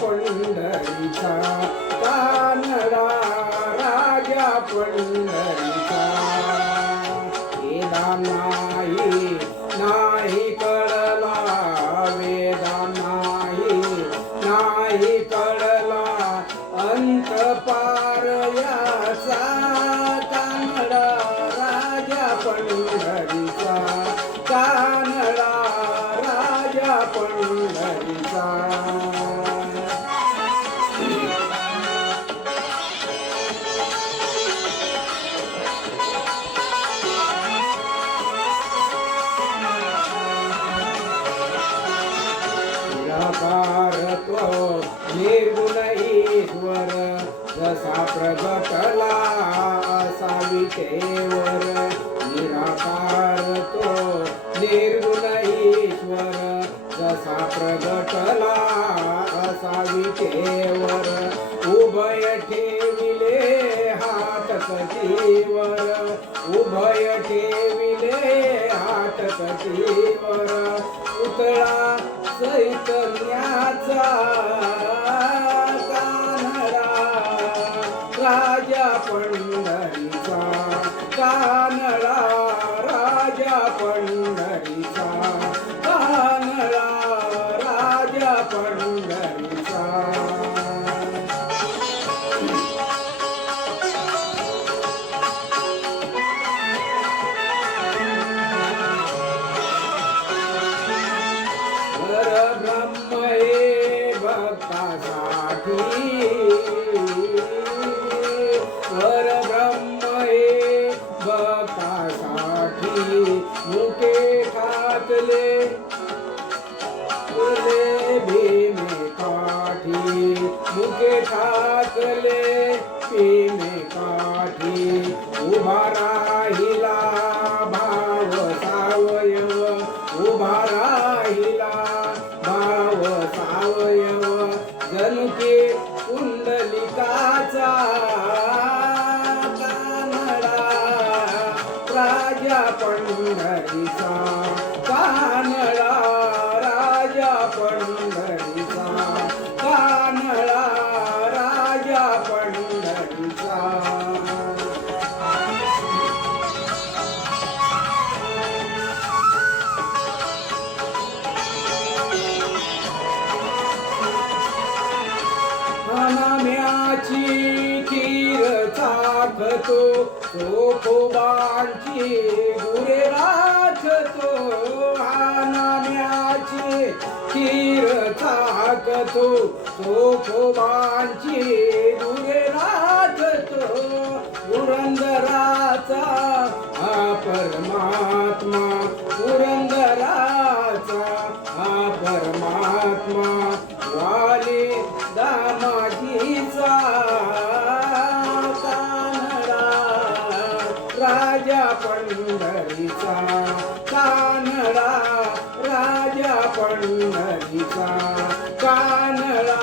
पंढरीचा, कानडा राजा पंढरीचा. वेदा नाही कळला, वेदा नाही कळला अंत पार याचा, कानडा राजा पंढरीचा, कानडा राजा पंढरीचा. निराकार तो निर्गुण ईश्वर, जसा प्रगटला असा विटेवर. निराकार तो निर्गुण ईश्वर, जसा प्रगटला असा विटेवर. उभय ठेविले हात कटीवर, उभय ठेविले हात कटीवर. पुतळा चैतन्याचा, कानडा राजा पंढरीचा, कानडा राजा पंढरीचा, कानडा राजा पंढरीचा. परब्रह्म हे भक्तासाठी, परब्रह्म हे भक्तासाठी. मुके ठाकले भीमे काठी, मुके ठाकले भीमे काठी. उभा राहिला भाव सावयव, उभा राहिला भाव सावयव. जनुके कुंडलिकाचा, कानडा राजा पंढरीचा, कानडा राजा पंढरीचा, कानडा राजा पंढरीचा. नाम्याची खीर चाखतो, चोखोबांची गुरे राखतो. नाम्याची खीर चाखतो, चोखोबांची गुरे राखतो. पुरंदराचा हा परमात्मा, पुरंदराचा हा परमात्मा. वाले दामाजीचा, कानडा राजा पंढरीचा, कानडा राजा पंढरीचा, कानडा